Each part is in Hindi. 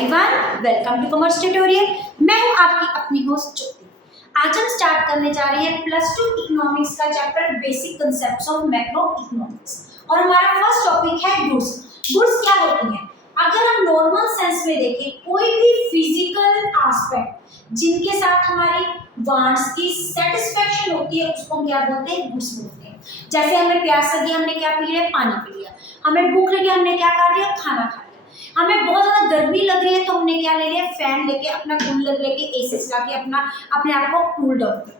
Everyone, welcome to commerce tutorial. मैं हूं आपकी अपनी होस्ट ज्योति। आज हम स्टार्ट करने जा रहे हैं +2 इकोनॉमिक्स का chapter basic concepts of macro economics और हमारा फर्स्ट टॉपिक है गुड्स। गुड्स क्या होती हैं? अगर हम नॉर्मल सेंस में देखें, कोई भी फिजिकल एस्पेक्ट जिनके साथ हमारी वांट्स की सेटिस्फेक्शन होती है उसको हम क्या बोलते हैं? गुड्स बोलते हैं। जैसे हमें प्यास लगी, हमने क्या पी लिया? पानी पी लिया। हमें भूख लगी, हमने क्या खा लिया? खाना खा लिया। हमें बहुत ज्यादा गर्मी लग रही है तो हमने क्या ले लिया? फैन लेके, अपना कूलर लेके, एसी चला के अपने आप को कूल डाउन कर।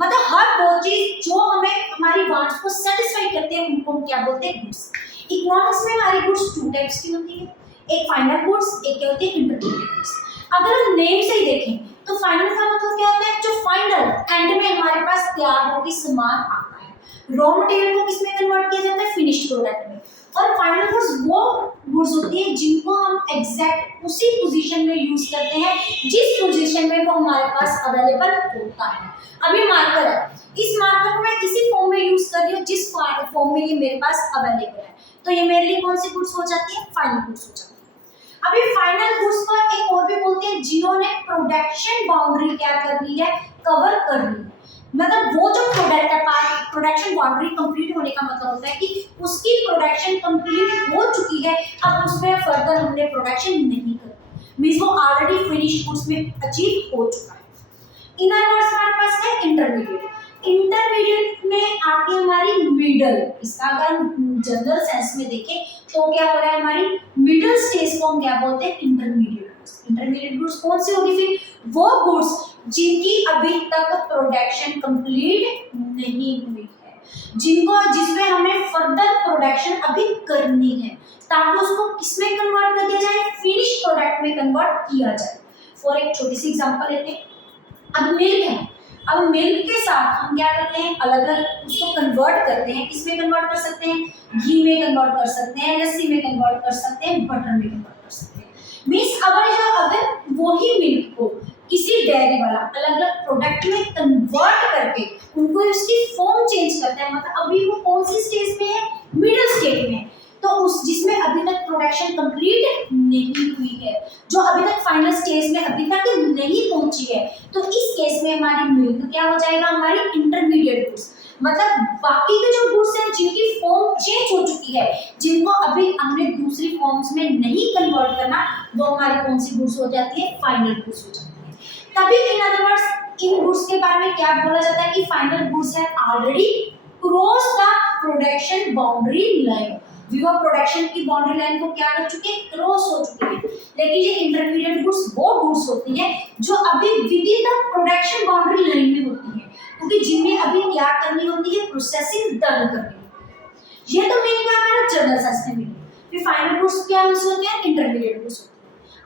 मतलब हर वो चीज जो हमें हमारी वांट्स को सेटिस्फाई करते हैं उनको हम क्या बोलते हैं? गुड्स। इकोनॉमिक्स में हमारी गुड्स 2 टाइप्स की होती है, एक फाइनल गुड्स, एक क्या होती है? Intermediate goods. अगर हम नेम से ही देखें तो फाइनल का मतलब क्या होता है? जो फाइनल एंड में हमारे पास तैयार होकर सामान आता है। रॉ मटेरियल को किसमें कन्वर्ट किया जाता है? फिनिश्ड प्रोडक्ट में। और फाइनल गुड्स वो गुड्स होती है जिनको हम एग्जैक्ट उसी पोजीशन में यूज करते हैं जिस पोजीशन में वो हमारे पास अवेलेबल होता है। अभी मार्कर है, इस मार्कर को मैं इसी फॉर्म में यूज कर रही हूँ जिस फॉर्म में ये मेरे पास अवेलेबल है, तो ये मेरे लिए कौन सी गुड्स हो जाती है? फाइनल गुड्स हो जाती है। अभी फाइनल गुड्स को एक और भी बोलते हैं जिन्होंने प्रोडक्शन बाउंड्री क्या कर ली है? कवर कर ली है। मतलब वो जो प्रोडक्ट है, प्रोडक्शन बाउंड्री कंप्लीट होने का मतलब होता है कि उसकी प्रोडक्शन कंप्लीट हो चुकी है, अब उसमें फर्दर हमने प्रोडक्शन नहीं करनी, मींस वो ऑलरेडी फिनिश्ड गुड्स में अचीव हो चुका है। इनर वर्ड्स हमारे पास है इंटरमीडिएट। इंटरमीडिएट में आती है हमारी मिडल। इसका अगर हम जनरल सेंस में देखें तो क्या हो रहा है? हमारी मिडल स्टेज को हम क्या बोलते हैं? Intermediate goods. इंटरमीडिएट गुड्स कौन सी होगी फिर? वो गुड्स जिनकी अभी तक प्रोडक्शन कंप्लीट नहीं हुई है, जिसमें हमें फर्दर प्रोडक्शन अभी करनी है ताकि उसको किसमें कन्वर्ट कर दिया जाए? फिनिश प्रोडक्ट में कन्वर्ट किया जाए। फॉर एक छोटी सी एग्जांपल लेते हैं। अब मिल्क है, अब मिल्क के साथ हम क्या करते हैं? अलग अलग उसको कन्वर्ट करते हैं। किसमें कन्वर्ट कर सकते हैं? घी में कन्वर्ट कर सकते हैं, लस्सी में कन्वर्ट कर सकते हैं, बटर में कन्वर्ट कर सकते हैं। मींस अगर वही मिल्क को किसी डेयरी वाला अलग अलग प्रोडक्ट में कन्वर्ट करके उनको उसकी फॉर्म चेंज करता है, मतलब अभी वो कौन सी स्टेज में है? मिडिल स्टेज में। तो उस जिसमें अभी तक प्रोडक्शन कंप्लीट नहीं हुई है, जो अभी तक फाइनल स्टेज में अभी तक नहीं पहुंची है, तो इस केस में हमारी मिल्क क्या हो जाएगा? हमारी इंटरमीडिएट गुड्स। मतलब बाकी के जो गुड्स हैं जिनकी फॉर्म चेंज हो चुकी है, जिनको अभी हमने दूसरी फॉर्म्स में नहीं कन्वर्ट करना, वो हमारी कौन सी गुड्स हो जाती है? फाइनल गुड्स हो जाती है। तभी इन अदर वर्ड्स इन गुड्स के बारे में क्या बोला जाता है कि फाइनल गुड्स है already cross the production boundary line. वो प्रोडक्शन की बाउंड्री लाइन को क्या कर चुके हैं? क्रॉस हो चुके हैं। लेकिन ये इंटरमीडिएट गुड्स वो गुड्स होती है जो अभी with in the production boundary line में होती है, क्योंकि जिनमें अभी क्या करनी होती है? प्रोसेसिंग डन करनी होती है। ये तो मेन क्या हमारा जनरल सेंस में मिली। फिर फाइनल गुड्स क्या होती है? Intermediate goods.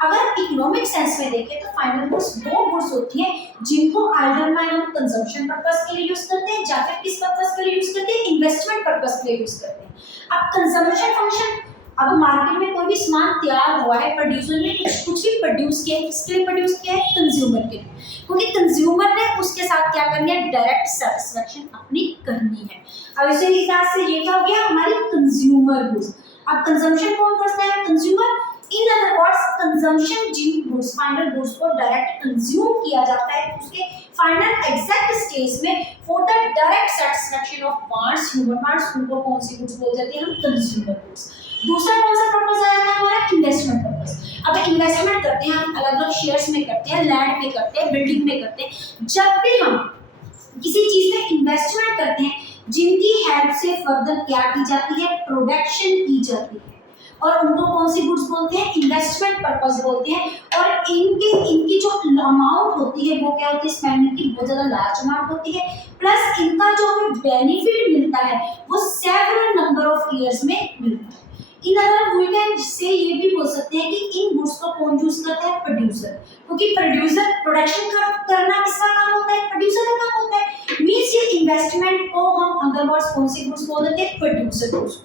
अगर इकोनॉमिक सेंस में देखें तो फाइनल गुड्स वो गुड्स होती हैं जिनको आइदर में हम कंजम्पशन पर्पस के लिए यूज करते हैं या फिर किस पर्पस के लिए यूज करते हैं? इन्वेस्टमेंट पर्पस के लिए यूज करते हैं। अब कंजम्पशन फंक्शन, अब मार्केट में कोई भी सामान तैयार हुआ है, प्रोड्यूसर ने कुछ भी प्रोड्यूस किया है, किसके लिए प्रोड्यूस किया है? कंज्यूमर के लिए, क्योंकि कंज्यूमर ने उसके साथ क्या करनी है? डायरेक्ट सेटिस्फेक्शन अपनी करनी है। अब इसी हिसाब से ये क्या हो गया? हमारी कंज्यूमर गुड्स। अब कंजम्पशन कौन करता है? Consumer. In other words consumption जिन गुड्स फाइनल गुड्स को डायरेक्ट कंज्यूम किया जाता है उसके फाइनल एग्जैक्ट स्टेज में for the direct satisfaction of wants, human wants, उनको कौन सी गुड्स बोल जाती है? हम कंज्यूमर गुड्स। दूसरा कौन सा पर्पस आ जाता है हमारा? Investment purpose. अब इन्वेस्टमेंट करते हैं हम अलग अलग शेयर्स में करते हैं, लैंड में करते हैं, बिल्डिंग में करते हैं। जब भी हम किसी चीज में इन्वेस्टमेंट करते हैं जिनकी हेल्प से फर्दर क्या की जाती है? प्रोडक्शन की जाती है, और उनको कौन सी गुड्स बोलते हैं? इन्वेस्टमेंट पर्पस बोलते हैं। और इनकी जो अमाउंट होती है वो क्या होती है? स्पेंडिंग की बहुत ज्यादा लार्ज अमाउंट होती है, प्लस इनका जो हमें बेनिफिट मिलता है वो सेवरल नंबर ऑफ ईयर्स में मिलता है। In other we can say ये भी बोल सकते हैं कि इन गुड्स को कौन यूज करता है? प्रोड्यूसर, क्योंकि प्रोड्यूसर प्रोडक्शन करना किसका काम होता है? प्रोड्यूसर का काम होता है। मींस ये इन्वेस्टमेंट को हम अदर वर्ड्स कौन सी गुड्स बोल देते हैं? Producer goods.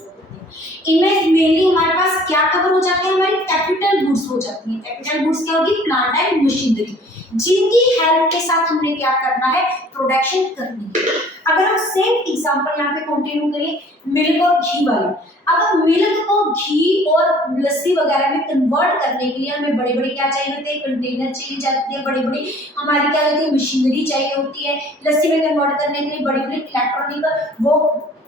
इनमें मेनली हमारे पास क्या कवर हो जाते हैं? हमारी कैपिटल गुड्स हो जाती हैं। कैपिटल गुड्स क्या होगी? प्लांट एंड मशीनरी, जिनकी हेल्प के साथ हमने क्या करना है? प्रोडक्शन करनी है। अगर हम सेम एग्जांपल यहाँ पे कंटिन्यू करें मिल्क और घी वाले, अब मिल्क को घी और लस्सी वगैरह में कन्वर्ट करने के लिए हमें बड़े बड़े क्या चाहिए होते हैं, कंटेनर चाहिए जाते हैं, बड़ी बड़ी हमारी क्या होती है मशीनरी चाहिए होती है, लस्सी में कन्वर्ट करने के लिए बड़ी बड़ी इलेक्ट्रॉनिक वो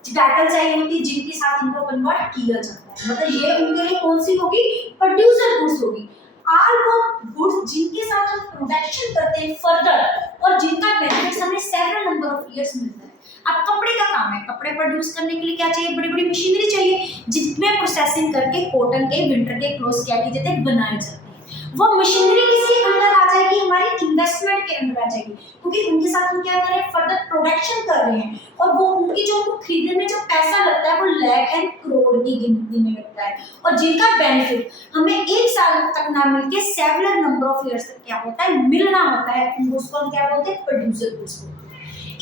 बैटल चाहिए होती है जिनके साथ इनको कन्वर्ट किया जाता है। मतलब ये उनके लिए कौन सी होगी, प्रोड्यूसर गुड्स होगी। आर वो गुड्स जिनके साथ हम प्रोडक्शन करते हैं फर्दर और जिनका बेनिफिट्स हमें सेवरल नंबर ऑफ इयर्स मिलता है। अब कपड़े का काम है, कपड़े प्रोड्यूस करने के लिए क्या चाहिए, बड़ी बड़ी मशीनरी चाहिए जिसमें प्रोसेसिंग करके कॉटन के विंटर के क्लोथ्स क्या किए जाते हैं, बनाए जाते हैं। वो मशीनरी किसके अंदर आ जाएगी, हमारी इन्वेस्टमेंट के अंदर आ जाएगी, क्योंकि उनके साथ हम क्या कर रहे हैं, फर्दर प्रोडक्शन कर रहे हैं और वो उनकी जो उनको खरीदने में जो पैसा लगता है वो लाख एंड करोड़ की गिनती में लगता है और जिनका बेनिफिट हमें एक साल तक ना मिलके सेवरल नंबर ऑफ इयर्स तक क्या होता है, मिलना होता है। उसको हम क्या बोलते हैं, प्रोड्यूसर गुड्स को।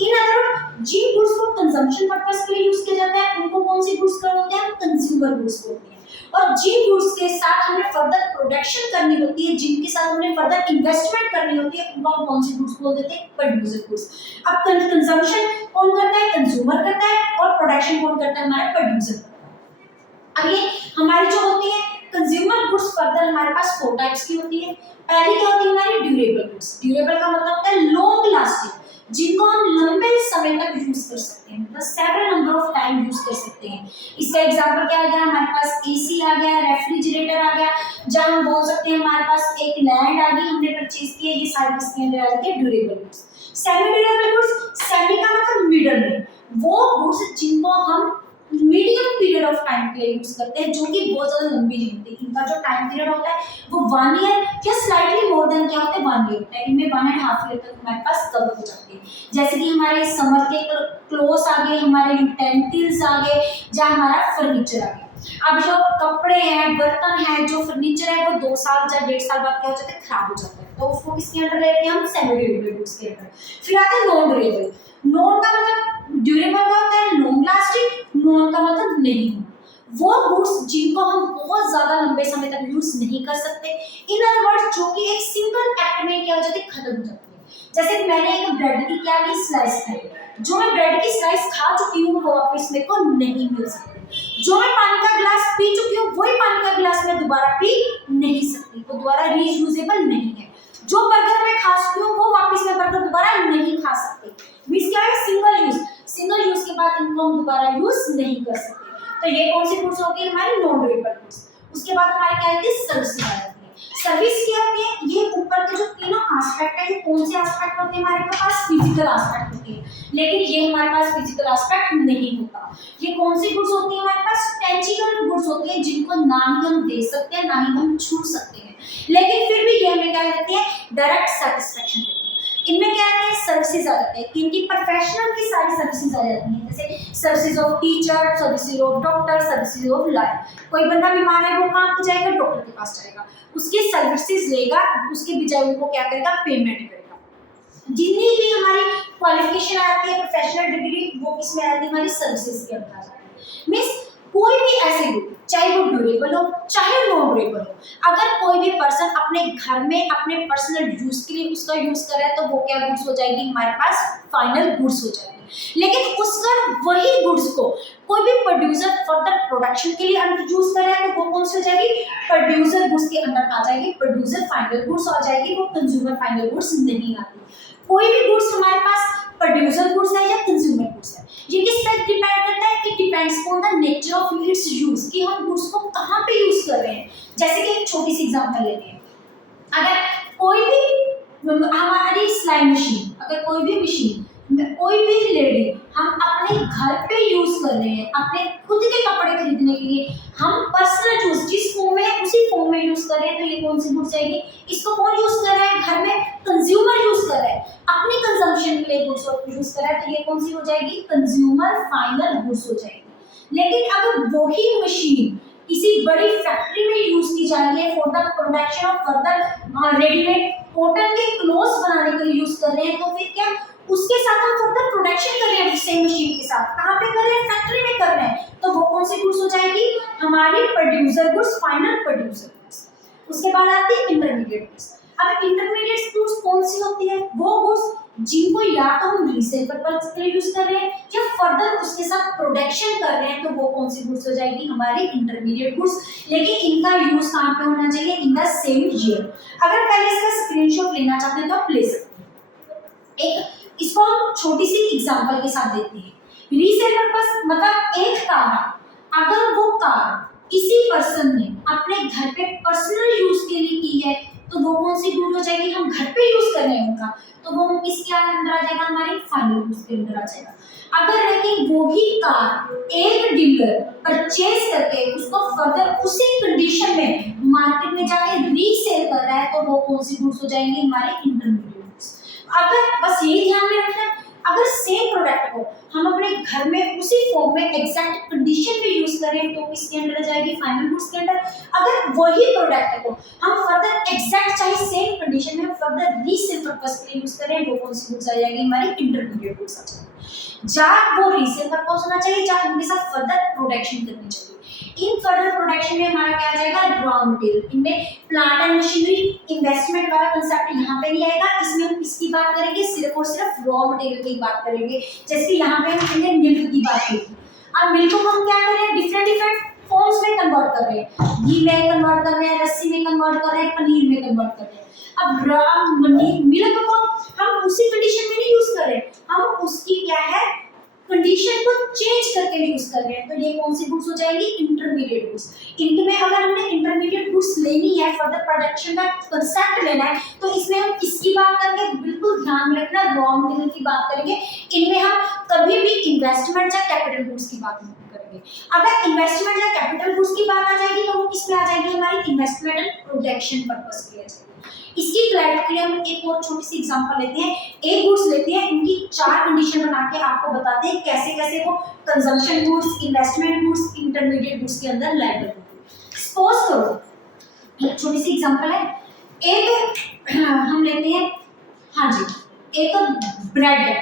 इन अदर वर्ड जिन गुड्स को कंजम्पशन पर्पस के लिए यूज किया जाता है उनको कौन सी गुड्स बोलते हैं, कंज्यूमर गुड्स बोलते हैं। और जिन गुड्स के साथ हमें फर्दर प्रोडक्शन करनी होती है, जिनके साथ हमें फर्दर इन्वेस्टमेंट करनी होती है, उनको हम कौन सी गुड्स बोल देते हैं, प्रोड्यूसर गुड्स। अब कंजम्पशन कौन करता है, कंज्यूमर करता है और प्रोडक्शन कौन करता है, हमारा प्रोड्यूसर करता है। अब ये हमारी जो होती है कंज्यूमर गुड्स फर्दर हमारे पास 4 टाइप्स की होती है। पहली क्या होती है हमारी ड्यूरेबल गुड्स। ड्यूरेबल का मतलब होता है लॉन्ग लास्टिंग, जिनको हम लंबे समय तक यूज कर सकते हैं, मतलब several number of time use कर सकते हैं। इसका एग्जांपल क्या आ गया, हमारे पास एसी आ गया, रेफ्रिजरेटर आ गया, जहां हम बोल सकते हैं हमारे पास एक लैंड आ गई, हमने परचेज की है, ये सारी इसके अंदर आ जाती है durable goods. Semi durable goods, semi का मतलब मिडल में, वो गुड्स जिनको हम मीडियम पीरियड ऑफ टाइम के लिए यूज करते हैं, जो कि बहुत ज्यादा लंबी नहीं होती। इनका जो टाइम पीरियड होता है वो 1 ईयर या स्लाइटली मोर देन क्या होता है, 1 ईयर होता है। इनमें 1.5 ईयर तक हमारे पास कवर हो जाती है। जैसे कि हमारे समर के क्लोथ्स आ गए, हमारे यूटेंसिल्स आ गए, जहाँ हमारा फर्नीचर आ गया। अब जो कपड़े हैं, बर्तन है, जो फर्नीचर है वो 2 साल या 1.5 साल बाद क्या हो जाता है, खराब हो जाता है, तो उसको किसके अंडर लेते हैं हम, सेमी ड्यूरेबल गुड्स के अंदर। फिर आता है नॉन ड्यूरेबल। नॉन का मतलब ड्यूरेबल का होता है लॉन्ग लास्टिंग, नॉन का मतलब नहीं होना, वो गुड्स जिनको हम बहुत ज्यादा लंबे समय तक यूज नहीं कर सकते। इन अदर वर्ड्स जो कि एक सिंगल एक्ट में क्या हो जाती है, खत्म हो जाती है। जैसे कि मैंने एक ब्रेड की क्या की स्लाइस खाई, जो मैं ब्रेड की स्लाइस खा चुकी हूँ वो वापस मेरे को नहीं मिल सकती। जो मैं पानी का गिलास पी चुकी हूँ वही पानी का गिलास मैं दोबारा पी नहीं सकती, वो दोबारा रीयूजेबल नहीं है। जो बर्गर मैं खा चुकी हूँ वो वापस मैं बर्गर दोबारा नहीं खा सकती। मींस क्या है, सिंगल यूज, सिंगल यूज के बाद इनको हम दोबारा यूज नहीं कर सकते। तो ये कौन सी गुड्स होगी, हमारी नॉन ड्यूरेबल गुड्स। उसके बाद हमारी क्या आती है, सर्विस आ जाती है। सर्विस क्या होती है, ये ऊपर के जो तीनों एस्पेक्ट है, ये कौन से एस्पेक्ट होते हैं, हमारे पास फिजिकल एस्पेक्ट होते हैं, लेकिन ये हमारे पास फिजिकल एस्पेक्ट नहीं होता। ये कौन सी गुड्स होती है, हमारे पास टेंजिबल गुड्स होती है, जिनको ना ही हम दे सकते हैं ना ही हम छू सकते हैं, लेकिन फिर भी ये हमें क्या देती है, डायरेक्ट सेटिस्फेक्शन देती है। इनमें क्या आते हैं, सर्विसेज आ जाते हैं, इनकी प्रोफेशनल की सारी सर्विसेज आ जाती हैं, जैसे services of teacher, services of doctor, services of lawyer. कोई बंदा बीमार है वो कहाँ पे जाएगा, डॉक्टर के पास जाएगा, उसकी सर्विसेज लेगा, उसके बजाय उनको क्या करेगा, पेमेंट करेगा। जितनी भी हमारी क्वालिफिकेशन आती है, प्रोफेशनल डिग्री, वो किसमें आती है, हमारी सर्विसेज के अंदर आ जाती है। मींस कोई भी ऐसे गुड, चाहे वो ड्यूरेबल हो चाहे नॉन ड्यूरेबल हो, अगर कोई भी पर्सन अपने घर में अपने पर्सनल यूज के लिए उसका यूज करे तो वो क्या गुड्स हो जाएगी, हमारे पास फाइनल गुड्स हो जाएगी। लेकिन उसका वही गुड्स को कोई भी प्रोड्यूसर फर्दर प्रोडक्शन के लिए यूज करे तो वो कौन सी हो जाएगी, प्रोड्यूसर गुड्स के अंदर आ जाएगी, प्रोड्यूसर फाइनल गुड्स आ जाएगी, वो कंज्यूमर फाइनल गुड्स नहीं आती। कोई भी गुड्स हमारे पास प्रोड्यूसर गुड्स है या कंज्यूमर गुड्स है, ये किस पर डिपेंड करता है, it depends on the nature of its use, कि हम गुड्स को कहां पे यूज कर रहे हैं। जैसे कि एक छोटी सी एग्जांपल लेते हैं, अगर कोई भी हमारी सिलाई मशीन, अगर कोई भी मशीन, कोई भी लेडी हम अपने घर पे यूज कर रहे हैं, अपने खुद के कपड़े खरीदने के लिए, हम पर्सनल यूज जिस फॉर्म में उसी फॉर्म में यूज कर रहे हैं, तो ये कौन सी गुड्स जाएगी, इसको कौन यूज कर रहा है, घर में कंज्यूमर यूज कर रहा है, अपनी कंजम्पशन के लिए गुड्स यूज कर रहा है, तो ये कौन सी हो जाएगी, कंज्यूमर फाइनल गुड्स हो जाएगी। लेकिन अगर वही मशीन किसी बड़ी फैक्ट्री में यूज की जा रही है for the production of further readymade cotton के क्लोथ्स बनाने के लिए यूज कर रहे हैं, तो फिर क्या उसके साथ हम फर्दर प्रोडक्शन कर रहे हैं सेम मशीन के साथ, कहाँ पे कर रहे हैं, फैक्ट्री में कर रहे हैं, तो वो कौन सी गुड्स हो जाएगी, हमारी producer goods, final producer goods. उसके बाद आती है इंटरमीडिएट गुड्स। अब इंटरमीडिएट गुड्स कौन सी होती है, वो गुड्स जिनको या तो हम रीसेल पर्पज के लिए यूज कर रहे हैं या फर्दर उसके साथ प्रोडक्शन कर रहे हैं, तो वो कौन सी गुड्स हो जाएगी, हमारी इंटरमीडिएट गुड्स। लेकिन इनका यूज कहाँ पे होना चाहिए, इन द सेम ईयर। अगर पहले इसका स्क्रीनशॉट लेना चाहते हैं तो आप ले सकते हैं। एक इसको हम छोटी सी एग्जांपल के साथ देते हैं। रीसेल पर्पज मतलब एक कार, अगर वो कार किसी पर्सन ने अपने घर पे पर्सनल यूज के लिए की है, तो वो कौन सी गुड हो जाएगी, हम घर पे यूज कर रहे हैं उनका, तो वो किसके अंदर आ जाएगा, हमारी फाइनल गुड्स के अंदर आ जाएगा। अगर लेकिन वो ही कार एक डीलर परचेज करके उसको फर्दर उसी कंडीशन में मार्केट में जाके रीसेल कर रहा है, तो वो कौन सी गुड्स हो जाएंगी, हमारे इंटरमीडिएट गुड्स। अगर बस ये ध्यान में रखना है, अगर सेम प्रोडक्ट को हम अपने घर में उसी फॉर्म में एग्जैक्ट कंडीशन में यूज करें, तो किसके अंदर आ जाएगी, फाइनल गुड्स के अंदर। अगर वही प्रोडक्ट को हम फर्दर एग्जैक्ट चाहे सेम कंडीशन में फर्दर रीसेल पर्पस के लिए यूज करें, वो कौन सी गुड्स आ जाएगी, हमारी इंटरमीडिएट गुड्स आ जाएगी। जहाँ वो रीसेल पर्पस होना चाहिए, जहाँ उनके साथ फर्दर प्रोडक्शन करनी चाहिए। इन फर्दर प्रोडक्शन में हमारा क्या आ जाएगा, रॉ मटेरियल। इनमें प्लांट एंड मशीनरी इन्वेस्टमेंट वाला कंसेप्ट यहाँ पे नहीं आएगा। इसमें हम किसकी बात करेंगे, सिर्फ और सिर्फ रॉ मटेरियल की बात करेंगे। जैसे यहाँ पे हमने मिल्क की बात की थी। अब मिल्क को हम क्या कर रहे हैं, डिफरेंट डिफरेंट फॉर्म्स में कन्वर्ट कर रहे हैं, घी में कन्वर्ट कर रहे हैं, लस्सी में कन्वर्ट कर रहे हैं, पनीर में कन्वर्ट कर रहे हैं। अब मिल्क को हम उसी कंडीशन में नहीं यूज कर रहे, हम उसकी क्या है, कंडीशन को चेंज करके यूज कर रहे हैं, तो ये कौन सी गुड्स हो जाएगी, इंटरमीडिएट गुड्स। इनमें अगर हमने इंटरमीडिएट गुड्स लेनी है, फर्दर प्रोडक्शन का कंसेप्ट लेना है, तो इसमें हम किसकी बात करेंगे, बिल्कुल ध्यान में रखना, रॉ मटेरियल की बात करेंगे। इनमें हम कभी भी इन्वेस्टमेंट या कैपिटल गुड्स की बात नहीं करेंगे। अगर इन्वेस्टमेंट या कैपिटल गुड्स की बात आ जाएगी, तो वो किसमें आ जाएगी, हमारी इन्वेस्टमेंट एंड प्रोडक्शन पर्पस के लिए आ जाएगी। इसकी क्लैरिटी के लिए हम एक और छोटी सी एग्जांपल लेते हैं। एक गुड्स लेते हैं, उनकी 4 कंडीशन बना के आपको बताते हैं कैसे कैसे वो consumption goods, investment goods, intermediate goods के अंदर लायबल होंगे। सपोज करो एक छोटी सी एग्जांपल है, एक हम लेते हैं, हाँ जी, एक ब्रेड है।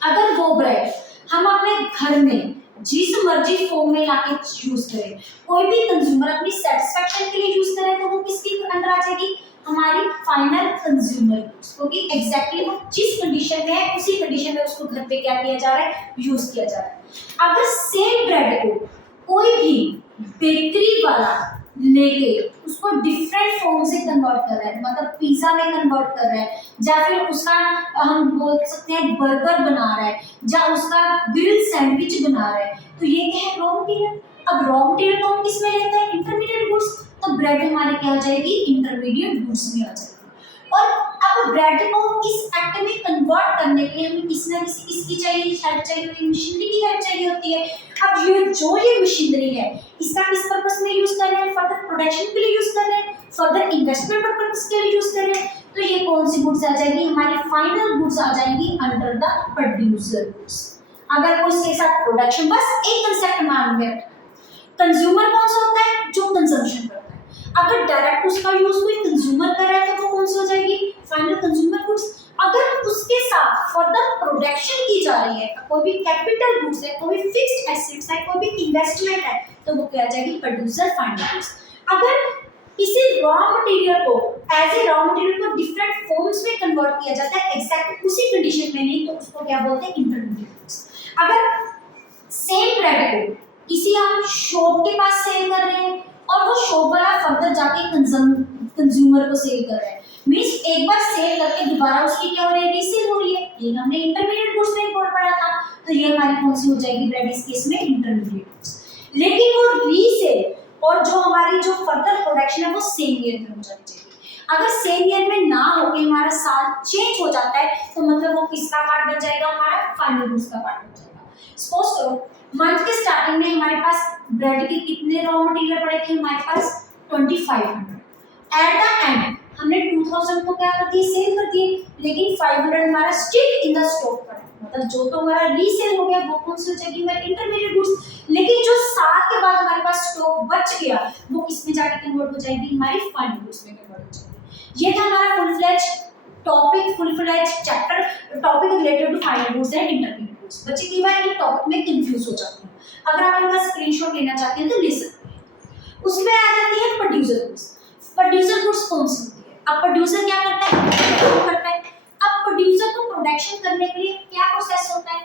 अगर वो ब्रेड हम अपने घर में जिस मर्जी फॉर्म में लाके यूज करें, कोई भी कंज्यूमर अपनी सेटिस्फेक्शन के लिए यूज करे, तो वो किसके अंदर आ जाएगी, हमारी फाइनल कंज्यूमर गुड्स, क्योंकि एग्जैक्टली वो जिस कंडीशन में है उसी कंडीशन में उसको घर पे क्या किया जा रहा है, यूज किया जा रहा है। अगर सेम ब्रेड को कोई भी बेकरी वाला लेके उसको डिफरेंट फॉर्म से कन्वर्ट कर रहा है, मतलब पिज्जा में कन्वर्ट कर रहा है, या फिर उसका हम बोल सकते हैं बर्गर बना रहा है, या उसका ग्रिल सैंडविच बना रहा है, तो ये क्या है, रॉ मटेरियल। अब रॉ मटेरियल को हम किस में लेते हैं, इंटरमीडिएट गुड्स, तो ब्रेड हमारे क्या हो जाएगी, इंटरमीडिएट गुड्स में आ जाएगी। और अब ब्रेड को इस एक्ट में कन्वर्ट करने के लिए हमें किसी ना किसी चाहिए, हेल्प चाहिए होती है, मशीनरी की हेल्प चाहिए होती है। अब ये मशीनरी है, इसका किस पर्पस में यूज कर रहे हैं, फर्दर प्रोडक्शन के लिए यूज कर रहे हैं, फर्दर इन्वेस्टमेंट पर्पस के लिए यूज कर रहे हैं, तो ये कौन सी गुड्स आ जाएगी, हमारी फाइनल गुड्स आ जाएंगी अंडर द प्रोड्यूसर गुड्स। अगर कोई इसके साथ प्रोडक्शन, बस एक कंसेप्ट मान में, कंज्यूमर कौन सा होता है, जो कंजम्पशन करता है। अगर डायरेक्ट उसका यूज कोई कंज्यूमर कर रहा है, तो वो कौन सी हो जाएगी, फाइनल कंज्यूमर गुड्स। अगर उसके साथ फर्दर प्रोडक्शन की जा रही है, कोई भी कैपिटल गुड्स है, कोई भी फिक्स्ड एसेट्स है, कोई भी इन्वेस्टमेंट है, तो वो क्या आ जाएगी, प्रोड्यूसर फाइनल गुड्स। अगर किसी रॉ मटेरियल को एज ए रॉ मटेरियल को डिफरेंट फॉर्म्स में कन्वर्ट किया जाता है, एग्जैक्ट उसी कंडीशन में नहीं, तो उसको क्या बोलते हैं, इंटरमीडिएट गुड्स। अगर सेम ब्रेड को किसी हम शॉप के पास सेल कर रहे हैं, और वो शॉप वाला फर्दर जाके कंज्यूमर को सेल कर रहा है, मींस एक बार सेल करके दोबारा उसकी क्या हो रही है, रीसेल हो रही है, ये हमने इंटरमीडिएट गुड्स में पढ़ा था, तो ये हमारी कौन सी हो जाएगी, ब्रेड इस केस में इंटरमीडिएट गुड्स। लेकिन वो रीसेल और जो हमारी जो फर्दर प्रोडक्शन है वो सेम ईयर में हो जानी चाहिए। अगर सेम ईयर में ना होके हमारा साल चेंज हो जाता है, तो मतलब वो किसका पार्ट बन जाएगा, हमारा फाइनल गुड्स का पार्ट बन जाएगा। सपोज करो मंथ के स्टार्टिंग में हमारे पास ब्रेड के कितने रॉ मटेरियल पड़े थे, हमारे पास 2500। एट द एंड हमने 2000 को क्या कर दिया, सेल कर दिए, लेकिन 500 हमारा स्टिल इन द स्टॉक पड़ा, मतलब जो तो हमारा रीसेल हो गया वो कौन सी हो जाएगी, हमारी इंटरमीडिएट गुड्स। लेकिन जो साल के बाद हमारे पास स्टॉक बच गया, वो किसमें जाके कन्वर्ट हो जाएगी, हमारी फाइनल गुड्स में कन्वर्ट हो जाएगी। ये था हमारा full fledge topic, full fledge chapter topic related to final goods and intermediate goods. बच्चे कई बार ये टॉपिक में कंफ्यूज हो जाते हैं, अगर आप इनका स्क्रीनशॉट लेना चाहते हैं तो ले सकते हैं। उसमें आ जाती है प्रोड्यूसर गुड्स। प्रोड्यूसर गुड्स कौन सी होती है, अब प्रोड्यूसर क्या करता है, अब प्रोडक्शन करने के लिए क्या प्रोसेस होता है,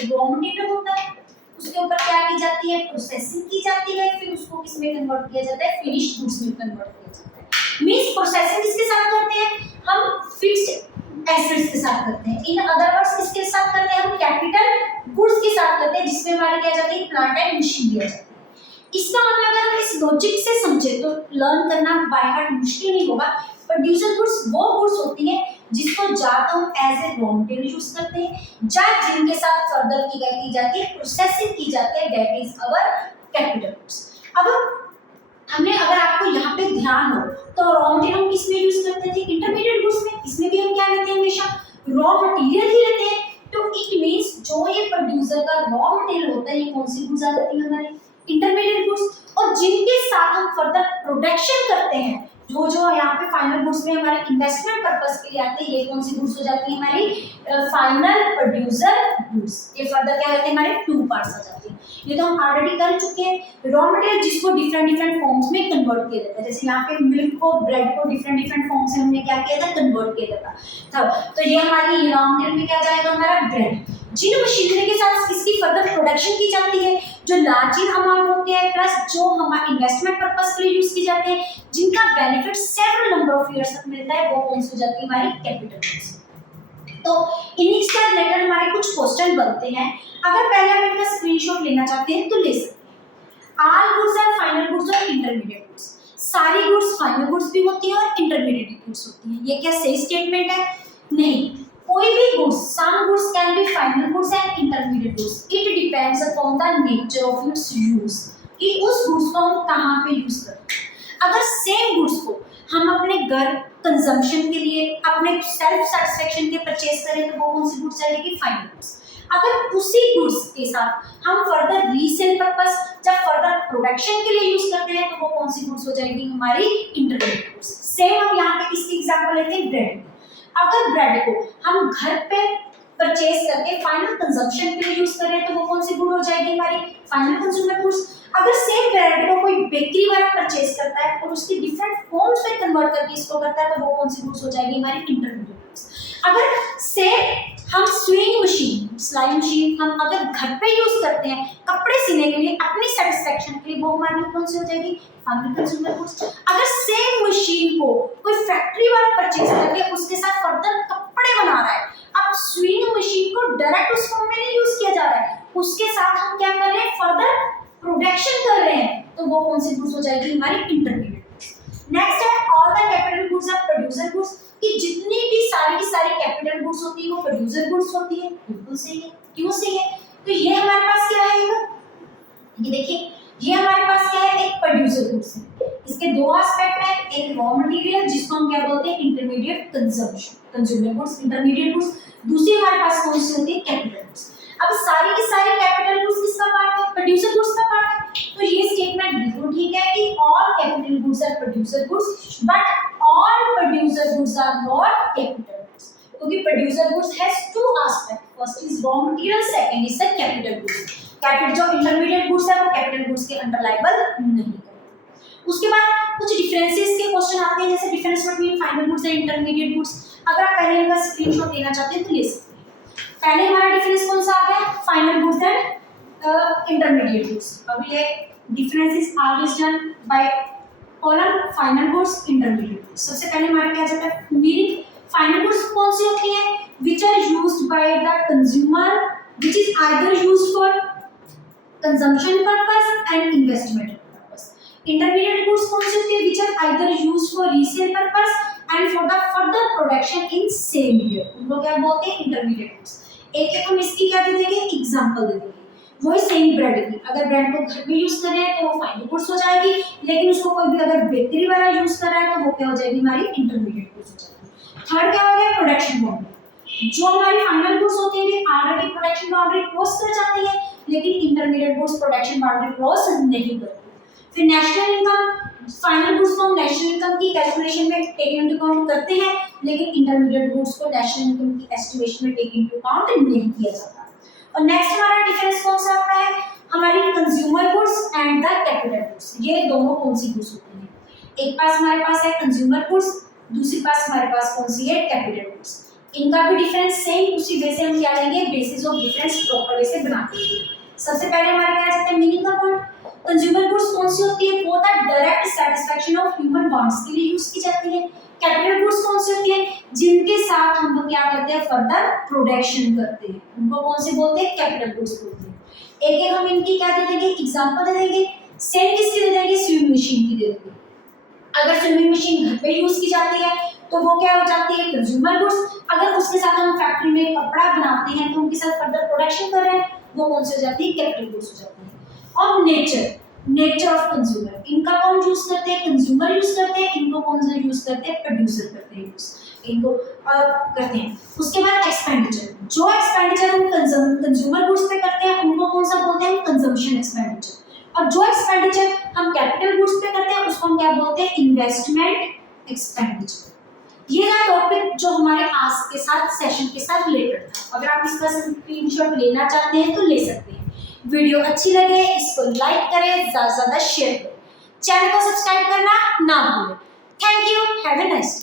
रॉ मटेरियल होता है, उसके ऊपर क्या की जाती है, प्रोसेसिंग की जाती है, फिर उसको किस में कन्वर्ट किया जाता है, फिनिश्ड गुड्स में कन्वर्ट किया जाता है। मींस प्रोसेसिंग किसके साथ करते हैं, हम फिक्स्ड एसेट्स के साथ करते हैं, इन अदर वर्ड्स किसके साथ करते हैं, हम कैपिटल गुड्स के साथ करते हैं, जिसमें हमारी क्या जाती है, प्लांट एंड मशीन दिया जाता है। इसका मतलब अगर हम इस लॉजिक से समझे तो लर्न करना बाय हार्ट मुश्किल नहीं होगा। प्रोड्यूसर गुड्स वो गुड्स होती हैं जिसको या तो हम as a raw material use करते हैं, या जिनके साथ फर्दर की जाती है, प्रोसेसिंग की जाती है, that is our capital goods. अब हमने, अगर आपको यहाँ पे ध्यान हो तो रॉ मटेरियल हम किस में यूज करते थे, इंटरमीडिएट गुड्स में। इसमें भी हम क्या लेते हैं, हमेशा रॉ मटेरियल ही लेते हैं। तो इट मींस जो ये प्रोड्यूसर का रॉ मटेरियल होता है, ये कौन सी गुड्स आ जाती है हमारी, इंटरमीडिएट गुड्स। और जिनके साथ हम फर्दर प्रोडक्शन करते हैं, जो जो यहाँ पे फाइनल गुड्स में हमारे इन्वेस्टमेंट पर्पस के लिए आते हैं, ये कौन सी गुड्स हो जाती है हमारी फाइनल प्रोड्यूसर गुड्स। ये फर्दर क्या होते हैं, हमारे टू पार्ट्स आ जाते हैं। ये तो हम ऑलरेडी कर चुके हैं। रॉ मटेरियल जिसको डिफरेंट डिफरेंट फॉर्म्स में कन्वर्ट किया जाता है, जैसे यहाँ पे मिल्क को, ब्रेड को डिफरेंट डिफरेंट फॉर्म से हमने क्या किया था, कन्वर्ट किया था। तो ये हमारी रॉ मटेरियल में क्या जाएगा, हमारा ब्रेड। जिन मशीनरी के साथ इसकी फर्दर प्रोडक्शन की जाती है, जो लार्ज इन अमाउंट होते हैं, प्लस जो हमारे इन्वेस्टमेंट पर्पस के लिए यूज की जाते हैं, जिनका benefit several number of years तक मिलता है, वो कौन सी हो जाती है, हमारी कैपिटल गुड्स। तो इन्हीं से रिलेटेड हमारे कुछ क्वेश्चन बनते हैं। अगर पहले हम इनका स्क्रीनशॉट लेना चाहते हैं तो ले सकते हैं। All goods are final goods और इंटरमीडिएट गुड्स। सारी गुड्स फाइनल गुड्स भी होती है और इंटरमीडिएट गुड्स होती है। ये क्या सही स्टेटमेंट है? नहीं। कोई भी goods, some goods can be final goods and intermediate goods. It depends upon the nature of its use, कि उस गुड्स को हम कहाँ पे यूज करते हैं। अगर सेम गुड्स को हम अपने घर कंजम्पशन के लिए, अपने सेल्फ सेटिस्फेक्शन के परचेज करें, तो वो कौन सी गुड्स रहेगी, फाइनल गुड्स। अगर उसी गुड्स के साथ हम फर्दर रीसेल पर्पस या फर्दर प्रोडक्शन के लिए यूज करते हैं, तो वो कौन सी गुड्स हो जाएगी, हमारी इंटरमीडिएट गुड्स। सेम हम यहाँ पे किसकी एग्जांपल लेते हैं, ब्रेड। अगर ब्रेड को हम घर पे परचेज करके फाइनल कंजम्पशन के लिए यूज करें, तो वो कौन सी गुड हो जाएगी, हमारी फाइनल कंज्यूमर गुड्स। अगर सेम ब्रेड को कोई बेकरी वाला परचेज करता है और उसकी डिफरेंट फॉर्म्स में कन्वर्ट करके इसको करता है, तो वो कौन सी गुड्स हो जाएगी, हमारी इंटरमीडिएट गुड्स। अगर सेम हम स्विंग मशीन, सिलाई मशीन हम अगर घर पे यूज करते हैं कपड़े सीने के लिए, अपनी सेटिस्फेक्शन के लिए, वो हमारी कौन सी हो जाएगी, फाइनल कंज्यूमर गुड्स। अगर सेम मशीन को कोई फैक्ट्री वाला परचेज करके उसके साथ फर्दर कपड़े बना रहा है, अब स्विंग मशीन को डायरेक्ट उस फॉर्म में नहीं यूज किया जा रहा है, उसके साथ हम क्या कर रहे हैं, फर्दर प्रोडक्शन कर रहे हैं, तो वो कौन सी गुड्स हो जाएगी, हमारी इंटरमीडिएट गुड्स। नेक्स्ट है all the capital goods are producer goods, कि जितनी भी सारी की सारी कैपिटल गुड्स होती है वो प्रोड्यूसर गुड्स होती है। बिल्कुल सही है। क्यों सही है? तो ये हमारे पास क्या है, ये देखिए, ये हमारे पास क्या है, एक प्रोड्यूसर गुड्स है। इसके दो एस्पेक्ट है, एक रॉ मटेरियल जिसको हम क्या बोलते हैं, intermediate consumption, consumer goods, intermediate goods. दूसरी हमारे पास कौन सी होती है, कैपिटल गुड्स। अब सारी की सारी कैपिटल गुड्स किसका पार्ट है, प्रोड्यूसर गुड्स का पार्ट है। तो ये स्टेटमेंट बिल्कुल ठीक है कि all capital goods are producer goods, but all producer goods are not capital goods, क्योंकि producer goods has two aspect, first is raw material, second is the capital goods. Capital जो इंटरमीडिएट गुड्स है वो कैपिटल गुड्स के अंडर लायबल नहीं करते। उसके बाद कुछ डिफरेंसेस के क्वेश्चन आते हैं, जैसे difference between final goods and intermediate goods. अगर आप पहले इनका स्क्रीनशॉट लेना चाहते हैं तो ले सकते हैं। पहले हमारा डिफरेंस कौन सा आ गया, final goods and intermediate goods. अब ये difference is always done by column final goods, intermediate goods. सबसे पहले हमारा क्या जाता है, मीनिंग फाइनल गुड्स कौन सी होती है, which are used by the consumer, which is either used for consumption purpose and investment purpose. Intermediate goods कौन सी होती है, which are either used for resale purpose and for the further production in same year, उनको क्या बोलते हैं, इंटरमीडिएट गुड्स। एक एक हम इसकी क्या दे देंगे, एग्जांपल दे देंगे। वही सेम ब्रेड की, अगर ब्रेड को घर में यूज कर रहे हैं तो वो फाइनल गुड्स हो जाएगी, लेकिन उसको कोई भी अगर बेकरी वाला यूज कर रहा है तो वो क्या हो जाएगी, हमारी इंटरमीडिएट गुड्स हो जाएगी। थर्ड क्या हो गया, प्रोडक्शन बाउंड्री। जो हमारी फाइनल गुड्स होती है ऑलरेडी प्रोडक्शन बाउंड्री क्रॉस कर जाती है, लेकिन intermediate goods production boundary cross नहीं करती। फिर नेशनल इनकम, फाइनल गुड्स को हम नेशनल इनकम की कैलकुलेशन में टेक इनटू अकाउंट करते हैं, लेकिन इंटरमीडिएट गुड्स को नेशनल इनकम की एस्टिमेशन में टेक इनटू अकाउंट नहीं किया जाता। और नेक्स्ट हमारा डिफरेंस कौन सा आता है, हमारी consumer goods and the capital goods. ये दोनों कौन सी गुड्स होती हैं, एक पास हमारे पास है कंज्यूमर गुड्स, दूसरी पास हमारे पास कौन सी है, कैपिटल गुड्स। इनका भी डिफरेंस सेम उसी वे से हम क्या लेंगे, basis of difference proper way से बनाते हैं। सबसे पहले हमारे क्या आ जाता है मीनिंग का पॉइंट। कंज्यूमर गुड्स कौन सी होती है, वो the direct satisfaction of human wants के लिए यूज की जाती है। कैपिटल गुड्स कौन सी होती है, जिनके साथ हम लोग क्या करते हैं, फर्दर प्रोडक्शन करते हैं, उनको कौन से बोलते हैं, कैपिटल गुड्स बोलते हैं। एक एक हम इनकी क्या दे देंगे, एग्जांपल दे देंगे। सेम किसकी दे देंगे, स्विमिंग मशीन की दे देंगे। अगर स्विमिंग मशीन घर पे यूज की जाती है तो वो क्या हो जाती है, कंज्यूमर गुड्स। अगर उसके साथ हम फैक्ट्री में कपड़ा बनाते हैं तो उनके साथ फर्दर प्रोडक्शन कर रहे हैं, वो कौन सी हो जाती है, कैपिटल गुड्स हो जाती है। और नेचर ऑफ कंज्यूमर, इनका कौन यूज करते हैं, कंज्यूमर यूज करते हैं, इनको कौन सा यूज करते हैं, प्रोड्यूसर करते हैं यूज, इनको करते हैं। उसके बाद एक्सपेंडिचर, जो एक्सपेंडिचर हम कंज्यूमर गुड्स पे करते हैं उनको कौन सा बोलते हैं, कंजम्पशन एक्सपेंडिचर। और जो एक्सपेंडिचर हम कैपिटल गुड्स पे करते हैं उसको हम क्या बोलते हैं, इन्वेस्टमेंट एक्सपेंडिचर। ये था टॉपिक जो हमारे आज के साथ सेशन के साथ रिलेटेड था। अगर आप इसका स्क्रीनशॉट लेना चाहते हैं तो ले सकते हैं। वीडियो अच्छी लगे इसको लाइक करें, ज्यादा से ज्यादा शेयर करें, चैनल को सब्सक्राइब करना ना भूलें। Thank you, have a nice day.